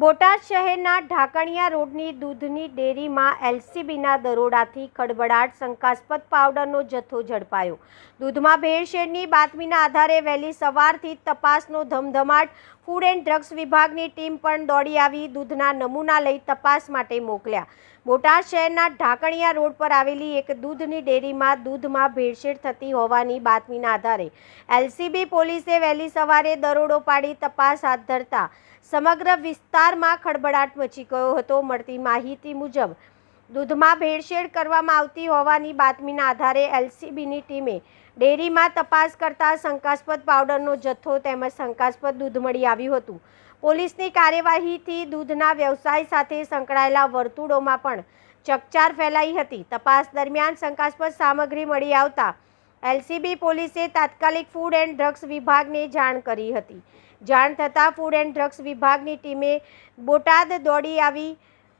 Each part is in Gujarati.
બોટાદ શહેરના ઢાકણિયા રોડની દૂધની ડેરીમાં એલસીબીના દરોડાથી ખળભળાટ, શંકાસ્પદ પાવડરનો જથ્થો ઝડપાયો। દૂધમાં ભેળસેળની બાતમીના આધારે વહેલી સવારથી જ તપાસનો ધમધમાટ। ફૂડ એન્ડ ડ્રગ્સ વિભાગની ટીમ પણ દોડી આવી દૂધના નમૂના લઈ તપાસ માટે મોકલ્યા। બોટાદ શહેરના ઢાકણિયા રોડ પર આવેલી એક દૂધની ડેરીમાં દૂધમાં ભેળસેળ થતી હોવાની બાતમીના આધારે એલસીબી પોલીસે વહેલી સવારે દરોડો પાડી તપાસ હાથ ધરતા સમગ્ર વિસ્તારમાં ખળભળાટ મચી ગયો હતો। મળતી માહિતી મુજબ દૂધમાં ભેળસેળ કરવામાં આવતી હોવાની બાતમીના આધારે એલસીબીની ટીમે ડેરીમાં તપાસ કરતા શંકાસ્પદ પાવડરનો જથ્થો તેમજ શંકાસ્પદ દૂધ મળી આવ્યું હતું। પોલીસની કાર્યવાહીથી દૂધના વ્યવસાય સાથે સંકળાયેલા વર્તુળોમાં પણ ચકચાર ફેલાઈ હતી। તપાસ દરમિયાન શંકાસ્પદ સામગ્રી મળી આવતા એલસીબી પોલીસે તાત્કાલિક ફૂડ એન્ડ ડ્રગ્સ વિભાગને જાણ કરી હતી। જાણ થતાં ફૂડ એન્ડ ડ્રગ્સ વિભાગની ટીમે બોટાદ દોડી આવી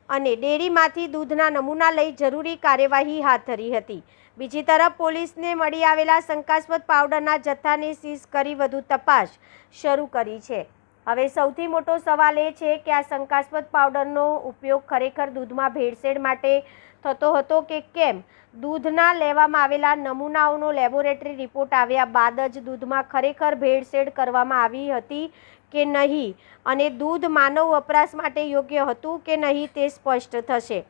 અને ડેરીમાંથી દૂધના નમૂના લઈ જરૂરી કાર્યવાહી હાથ ધરી હતી। બીજી તરફ પોલીસને મળી આવેલા શંકાસ્પદ પાવડરના જથ્થાને સીઝ કરી વધુ તપાસ શરૂ કરી છે। હવે સૌથી મોટો સવાલ એ છે કે આ શંકાસ્પદ પાવડરનો ઉપયોગ ખરેખર દૂધમાં ભેળસેળ માટે થતો હતો કે કેમ? દૂધના લેવામાં આવેલા નમૂનાઓનો લેબોરેટરી રિપોર્ટ આવ્યા બાદ જ દૂધમાં ખરેખર ભેળસેળ કરવામાં આવી હતી કે નહીં અને દૂધ માનવ વપરાશ માટે યોગ્ય હતું કે નહીં તે સ્પષ્ટ થશે।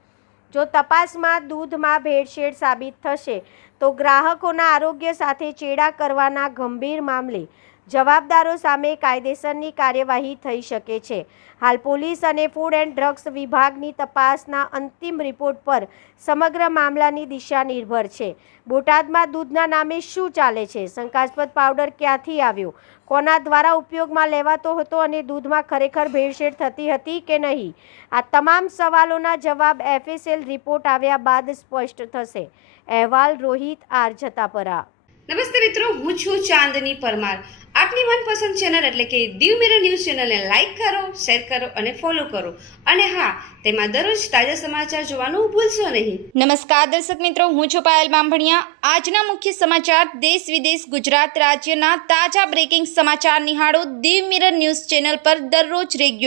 જો તપાસમાં દૂધમાં ભેળસેળ સાબિત થશે તો ગ્રાહકોના આરોગ્ય સાથે ચેડા કરવાના ગંભીર મામલે જવાબદારો સામે કાયદેસરની કાર્યવાહી થઈ શકે છે। હાલ પોલીસ અને ફૂડ એન્ડ ડ્રગ્સ વિભાગની તપાસના અંતિમ રિપોર્ટ પર સમગ્ર મામલાની દિશા નિર્ભર છે। બોટાદમાં દૂધના નામે શું ચાલે છે? શંકાસ્પદ પાવડર ક્યાંથી આવ્યો? કોના દ્વારા ઉપયોગમાં લેવાતો હતો અને દૂધમાં ખરેખર ભેળસેળ થતી હતી કે નહીં? આ તમામ સવાલોના જવાબ એફએસએલ રિપોર્ટ આવ્યા બાદ સ્પષ્ટ થશે। અહેવાલ રોહિત આર જતાપરા। નમસ્તે મિત્રો, હું છું ચાંદની પરમાર। આપની મનપસંદ ચેનલ એટલે કે દીવ મિરર ન્યૂઝ ચેનલને લાઈક કરો, શેર કરો અને ફોલો કરો અને હા, તેમાં દરરોજ તાજા સમાચાર જોવાનું ભૂલશો નહીં। નમસ્કાર દર્શક મિત્રો, હું છું પાયલ બામભણિયા। આજના મુખ્ય સમાચાર દેશ વિદેશ ગુજરાત રાજ્યના તાજા બ્રેકિંગ સમાચાર નિહાળો દીવ મિરર ન્યૂઝ ચેનલ પર દરરોજ રેગ્યુલર।